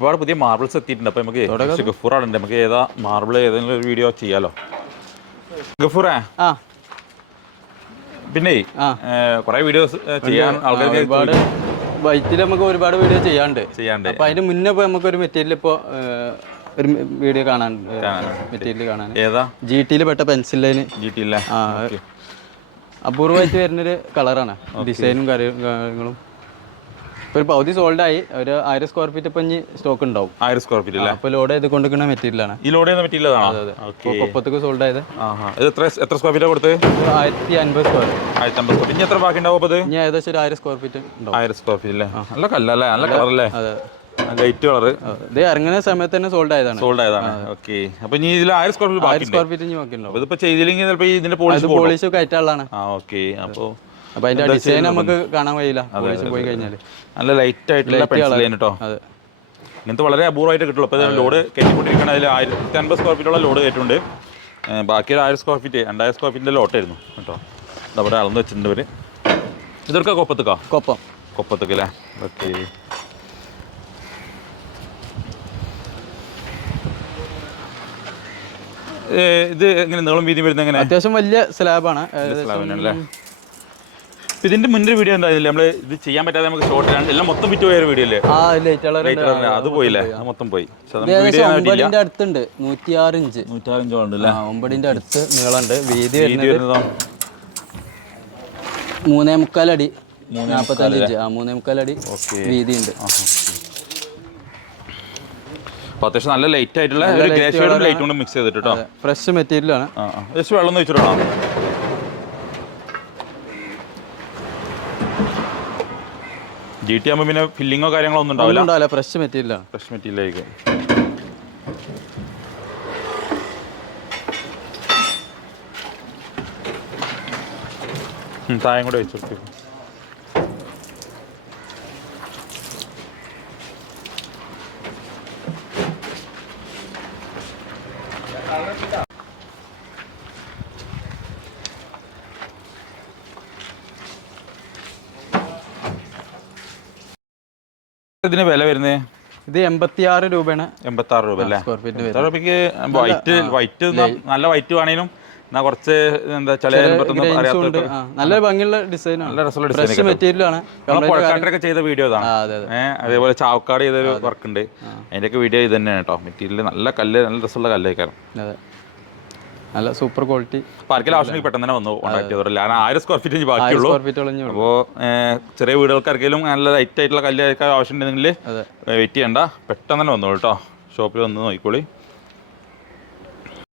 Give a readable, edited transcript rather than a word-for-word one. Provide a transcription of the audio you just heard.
ഒരുപാട് പുതിയ മാർബിൾസ് എത്തിയിട്ടുണ്ട്. അപ്പോൾ നമുക്ക് ഗഫൂറാണ്. നമുക്ക് ഏതാ മാർബിൾ ഏതെങ്കിലും ഒരു വീഡിയോ ചെയ്യാലോ. ഗഫൂറേ, പിന്നെ കുറെ വീഡിയോസ് ചെയ്യാൻ ആൾക്കാർക്ക് ഒരുപാട് വൈറ്റിൽ നമുക്ക് ഒരുപാട് വീഡിയോ ചെയ്യാണ്ട്. അപ്പോൾ അതിന് മുന്നേ ഇപ്പോൾ നമുക്കൊരു മെറ്റീരിയൽ ഇപ്പോൾ ഒരു വീഡിയോ കാണാൻ മെറ്റീരിയൽ കാണാൻ ഏതാ GT പെട്ട പെൻസിൽ ലൈന് GT അപൂർവമായിട്ട് വരുന്നൊരു കളറാണ്. ഡിസൈനും കാര്യങ്ങളും ഇപ്പോൾ ഒരു പകുതി സോൾഡ് ആയി. ഒരു 1000 സ്ക്വയർ ഫീറ്റ് ഇപ്പം ഇനി സ്റ്റോക്ക് ഉണ്ടാവും. 1000 സ്ക്വയർ ഫീറ്റ് അല്ലേ? അപ്പോൾ ലോഡ് ചെയ്ത് കൊണ്ടുവക്കുന്ന മെറ്റീരിയലാണ്. ഈ ലോഡ് ചെയ്യുന്ന മെറ്റീരിയൽ കൊപ്പത്തേക്ക് സോൾഡ് ആയത്. എത്ര സ്ക്വയർ ഫീറ്റാണ് കൊടുത്തത്? 1050 സ്ക്വയർ. 1050 സ്ക്വയർ. ഇനി എത്ര ബാക്കി ഉണ്ടാവും? ഇനി ഏകദേശം ഒരു 1000 സ്ക്വയർ ഫീറ്റ് ഉണ്ടാവും. 1000 സ്ക്വയർ ഫീറ്റ് അല്ലേ? നല്ല കല്ലല്ലേ, നല്ല കളറല്ലേ? Light colour. ഇത് ഇറങ്ങുന്ന സമയത്ത് തന്നെ സോൾഡ് ആയതാണ്. ഓക്കെ. അപ്പൊ ഇനി ഇതിൽ 1000 സ്ക്വയർ ഫീറ്റ് ബാക്കി ഇനി ബാക്കിയുണ്ടാവും. ഇതിപ്പോ ചെയ്തില്ലെങ്കിൽ ചിലപ്പോൾ ഇതിന്റെ പോളിഷ് കയറ്റാനുള്ളതാണ്. ഓക്കെ. അപ്പോൾ അതിന്റെ ഡിസൈൻ നമുക്ക് കാണാൻ കഴിയില്ല പോളിഷ് പോയി കഴിഞ്ഞാൽ. നല്ല ലൈറ്റ് ആയിട്ടുള്ള പെൻസിൽ ലൈൻ കേട്ടോ. ഇങ്ങനത്തെ വളരെ അപൂർവമായിട്ട് കിട്ടുള്ളൂ. അപ്പോൾ ലോഡ് കയറ്റിക്കൊണ്ടിരിക്കുകയാണ്. അതിൽ 1050 സ്ക്വയർ ഫീറ്റുള്ള ലോഡ് കയറ്റുണ്ട്. ബാക്കി ഒരു 1000 സ്ക്വയർ ഫീറ്റ് 2000 സ്ക്വയർ ഫീറ്റിൻ്റെ ലോട്ടായിരുന്നു കേട്ടോ. അതവിടെ അളന്ന് വെച്ചിട്ടുണ്ട് ഇവർ. ഇതൊക്കെ കൊപ്പത്തേക്ക് അല്ലേ? ഓക്കെ. ഇത് എങ്ങനെ നീളം വീതി വരുന്നത്? എങ്ങനെ? അത്യാവശ്യം വലിയ സ്ലാബാണ്. സ്ലാബിനല്ലേ? ഇതിന്റെ മുന്നേ വീഡിയോ ഉണ്ടായിരുന്നില്ല, നമ്മള് ഇത് ചെയ്യാൻ പറ്റാതെ നമുക്ക് ഷോർട്ട് എല്ലാം മൊത്തം വിറ്റ് പോയ വീഡിയോ അല്ലേ? അത് പോയില്ലേ? മൊത്തം പോയി. 9 അടുത്തുണ്ട്. 106 ഇഞ്ച് 106 ഉണ്ടല്ലേ? 9 അടുത്ത് നീളമുണ്ട്. വീതി വരുന്നത് 3.25 അടി 45 ഇഞ്ച്. 3.25 അടി വീതി ഉണ്ട്. അത്യാവശ്യം നല്ല ലൈറ്റ് ആയിട്ടുള്ള ഒരു ഗ്രേ ഷെയ്ഡും ലൈറ്റ് കൊണ്ട് മിക്സ് ചെയ്തിട്ട് കേട്ടോ. ഫ്രഷ് മെറ്റീരിയലാണ്. ജസ്റ്റ് വെള്ളം ഒന്ന് വെച്ചിട്ടോ. GT ആകുമ്പോൾ പിന്നെ ഫില്ലിങ്ങോ കാര്യങ്ങളോ ഒന്നും ഉണ്ടാവില്ല. ഫ്രഷ് മെറ്റീരിയലാണ്. ഫ്രഷ് മെറ്റീരിയലായിരിക്കും. തായം കൂടെ വെച്ചു കൊടുക്കും. ഇതിന് വില വരുന്നത് ഇത് 86 രൂപയാണ്. 86 രൂപ അല്ലേ? രൂപയ്ക്ക് വൈറ്റ് നല്ല വൈറ്റ് വേണേലും എന്നാ കുറച്ച് എന്താ നല്ല ഭംഗിയുള്ള ഡിസൈനാണ്. നല്ല രസമുള്ള ഡിസൈൻ മെറ്റീരിയലാണ്. പുഴക്കാട്ടൊക്കെ ചെയ്ത വീഡിയോ ഇതാണ്. അതേപോലെ ചാവക്കാട് ചെയ്തൊരു വർക്ക് ഉണ്ട്. അതിൻ്റെയൊക്കെ വീഡിയോ ഇത് തന്നെയാണ് കേട്ടോ. മെറ്റീരിയൽ നല്ല കല്ല്, നല്ല രസമുള്ള കല്ലേക്കാരം. നല്ല സൂപ്പർ ക്വാളിറ്റി. ആർക്കെങ്കിലും ആവശ്യമെങ്കിൽ പെട്ടെന്ന് തന്നെ വന്നു കോൺടാക്ട് ചെയ്തോറില്ല. 1000 സ്ക്വയർ ഫീറ്റ് ബാക്കിയുള്ളൂ. അപ്പോൾ ചെറിയ വീടുകൾക്ക് ആർക്കെങ്കിലും നല്ല ലൈറ്റ് ആയിട്ടുള്ള കല്ല് ആവശ്യം ഉണ്ടെങ്കിൽ വെയിറ്റ് ചെയ്യണ്ട, പെട്ടെന്ന് തന്നെ വന്നോളൂ കേട്ടോ. ഷോപ്പിൽ വന്ന് നോക്കിക്കോളി.